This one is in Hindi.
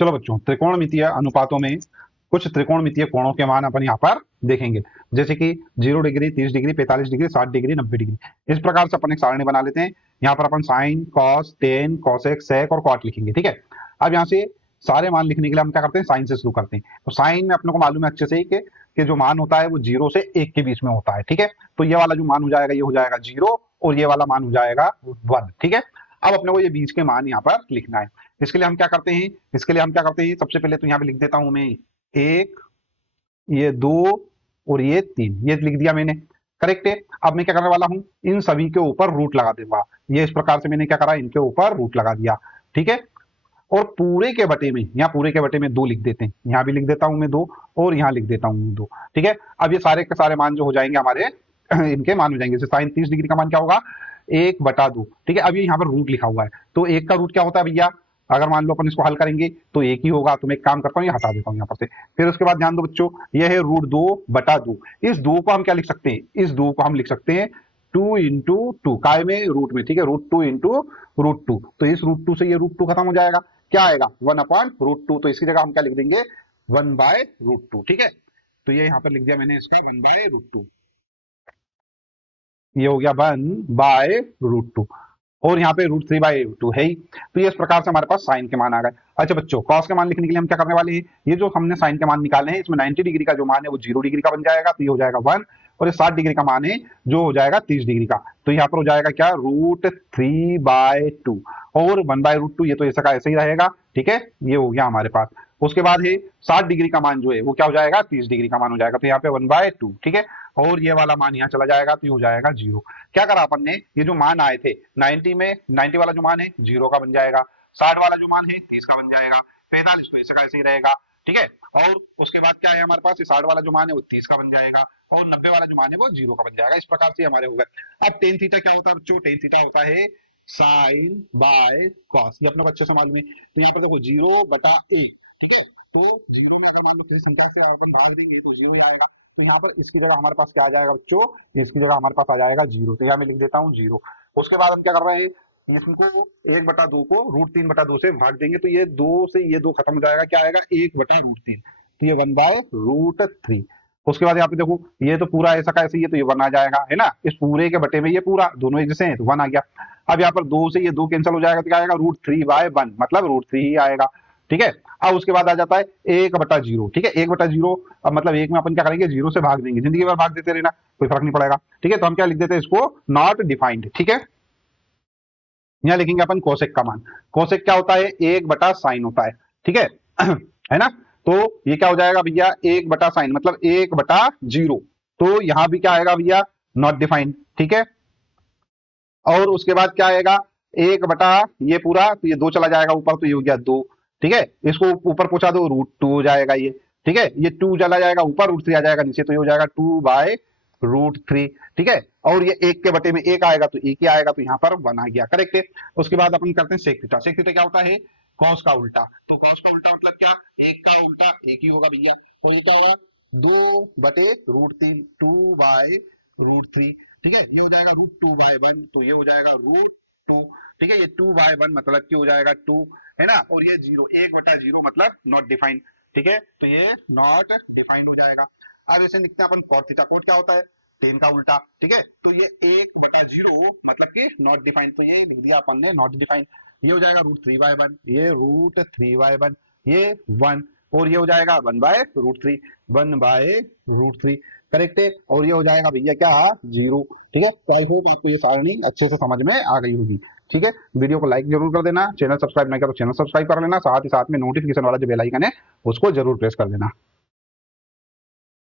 चलो बच्चों, त्रिकोणमितीय अनुपातों में कुछ त्रिकोणमितीय कोणों के मान अपन यहाँ पर देखेंगे, जैसे कि 0 degree, 30 degree, 45 degree, 60 degree, 90 degree. इस प्रकार से अपन एक सारणी बना लेते हैं। यहाँ पर अपन साइन, कॉस, टेन, कोसेक, सेक और कॉट लिखेंगे। ठीक है, अब यहाँ से सारे मान लिखने के लिए हम क्या करते हैं, साइन से शुरू करते हैं। तो साइन में अपने को मालूम है अच्छे से ही कि जो मान होता है वो 0 से 1 के बीच में होता है। ठीक है, तो ये वाला जो मान हो जाएगा ये हो जाएगा 0 और ये वाला मान हो जाएगा 1। ठीक है, अब अपने को ये बीच के मान यहाँ पर लिखना है। इसके लिए हम क्या करते हैं, सबसे पहले तो यहाँ पे लिख देता हूं मैं 1, ये 2 और ये 3, ये लिख दिया मैंने। करेक्ट है। अब मैं क्या करने वाला हूं, इन सभी के ऊपर रूट लगा दूंगा। ये इस प्रकार से मैंने क्या करा, इनके ऊपर रूट लगा दिया। ठीक है, और पूरे के बटे में, यहाँ पूरे के बटे में 2 लिख देते हैं। यहाँ भी लिख देता हूं मैं 2 और यहाँ लिख देता हूं मैं 2। ठीक है, अब ये सारे के सारे मान जो हो जाएंगे हमारे इनके मान हो जाएंगे। जैसे साइन 30 डिग्री का मान क्या होगा, 1/2। ठीक है, अब ये यहाँ पर रूट लिखा हुआ है, तो 1 का रूट क्या होता है भैया, अगर मान लो अपन इसको हल करेंगे तो 1 ही होगा। तो मैं एक काम करता हूँ, ये हटा देता हूँ यहाँ पर से। फिर उसके बाद ध्यान दो बच्चों, ये है √2/2। इस 2 को हम क्या लिख सकते हैं, इस 2 को हम लिख सकते हैं 2 इंटू 2, काय में, रूट में। ठीक है, √2 इंटू √2। तो इस √2 से ये √2 खत्म हो जाएगा, क्या आएगा 1/√2। तो इसकी जगह हम क्या लिख देंगे, 1/√2। ठीक है, तो ये यहाँ पर लिख दिया मैंने इसका 1/√2। ये हो गया 1/√2 और यहाँ पे √3/2 है ही। तो ये इस प्रकार से हमारे पास साइन के मान आ गए। अच्छा बच्चों, कॉस के मान लिखने के लिए हम क्या करने वाले हैं, ये जो हमने साइन के मान निकाले हैं इसमें 90 डिग्री का जो मान है वो 0 डिग्री का बन जाएगा, तो ये हो जाएगा 1। और ये 60 डिग्री का मान है जो हो जाएगा 30 डिग्री का, तो यहाँ पर हो जाएगा क्या, √3/2 और 1/√2। ये तो ऐसा का ऐसे ही रहेगा। ठीक है, ये हो गया हमारे पास। उसके बाद है 60 डिग्री का मान जो है वो क्या हो जाएगा, 30 डिग्री का मान हो जाएगा, तो यहाँ पे 1/2। ठीक है, और ये वाला मान यहाँ चला जाएगा, तो ये हो जाएगा 0। क्या करा अपन ने, ये जो मान आए थे 90 में, 90 वाला जो मान है 0 का बन जाएगा, 60 वाला जो मान है 30 का बन जाएगा, 45 तो ऐसे का ऐसे ही रहेगा। ठीक है, और उसके बाद क्या है हमारे पास, 60 वाला जो मान है वो 30 का बन जाएगा और 90 वाला जो मान है वो 0 का बन जाएगा। इस प्रकार से हमारे हो गए। अब टेन थीटा क्या होता है बच्चों, टेन थीटा होता है साइन बाय कॉस। ये अपने बच्चे से मालूम है। तो यहाँ पर देखो 0/1। ठीक है, तो 0 में अगर मान लो किसी संख्या से अपन भाग देंगे तो 0 ही आएगा। तो यहाँ पर इसकी जगह हमारे पास क्या आ जाएगा बच्चों, इसकी जगह हमारे पास आ जाएगा 0। तो यहाँ मैं लिख देता हूँ 0। उसके बाद हम क्या कर रहे हैं, इसको 1/2 को √3/2 से भाग देंगे, तो ये 2 से ये 2 खत्म हो जाएगा, क्या आएगा 1/√3। तो ये 1/√3। उसके बाद यहाँ पे देखो, ये तो पूरा ऐसा का ऐसे ही है, तो ये 1 आ जाएगा, है ना। इस पूरे के बटे में ये पूरा दोनों एक जैसे हैं, तो 1 आ गया। अब यहाँ पर 2 से ये 2 कैंसिल हो जाएगा, तो क्या आएगा √3/1, मतलब √3 ही आएगा। ठीक है, अब उसके बाद आ जाता है 1/0। ठीक है, 1/0, अब मतलब 1 में अपन क्या करेंगे, 0 से भाग देंगे, जिंदगी भर भाग देते रहना, कोई फर्क नहीं पड़ेगा। ठीक है, तो हम क्या लिख देते हैं इसको, नॉट डिफाइंड। ठीक है, यहाँ लिखेंगे अपन कोसेक का मान। कोसेक क्या होता है, 1/sin होता है। ठीक है है ना। तो ये क्या हो जाएगा भैया, 1/sin मतलब 1/0। तो यहां भी क्या आएगा भैया, नॉट डिफाइंड। ठीक है, और उसके बाद क्या आएगा, 1/, ये पूरा, तो ये 2 चला जाएगा ऊपर, तो ये हो गया 2। ठीक है, इसको ऊपर पहुंचा दो, √2 हो जाएगा ये। ठीक है, ये 2 चला जाएगा ऊपर, √3 आ जाएगा नीचे, तो ये हो जाएगा 2/√3। ठीक है, और ये 1 के बटे में 1 आएगा, तो 1 ही आएगा, तो यहाँ पर 1 आ गया। करेक्ट है। उसके बाद अपन करते हैं सेक थीटा। सेक थीटा क्या होता है, कॉस का उल्टा। तो कॉस का उल्टा मतलब क्या, 1 का उल्टा 1 ही होगा भैया। तो ये क्या आएगा, 2/√3, 2/√3। ठीक है, ये हो जाएगा √2/1, तो ये हो जाएगा √2। ठीक है, ये 2/1 मतलब कि हो जाएगा 2, है ना। और ये 0, 1/0 मतलब नॉट डिफाइंड। ठीक है, तो ये नॉट डिफाइंड हो जाएगा। अब ऐसे लिखते हैं अपन कॉट थीटा। कॉट क्या होता है, टेन का उल्टा। ठीक है, तो ये 1/0 मतलब कि नॉट डिफाइंड, तो ये लिख दिया अपन ने नॉट डिफाइंड। ये हो जाएगा √3/1, ये √3/1, ये 1, और ये हो जाएगा 1/√3, 1/√3। करेक्ट है, और ये हो जाएगा भैया क्या, 0। ठीक है, तो आई होप आपको ये सारणी अच्छे से समझ में आ गई होगी। ठीक है, वीडियो को लाइक जरूर कर देना, चैनल सब्सक्राइब नहीं करो चैनल सब्सक्राइब कर लेना, साथ ही साथ में नोटिफिकेशन वाला जो बेल आइकन है उसको जरूर प्रेस कर देना।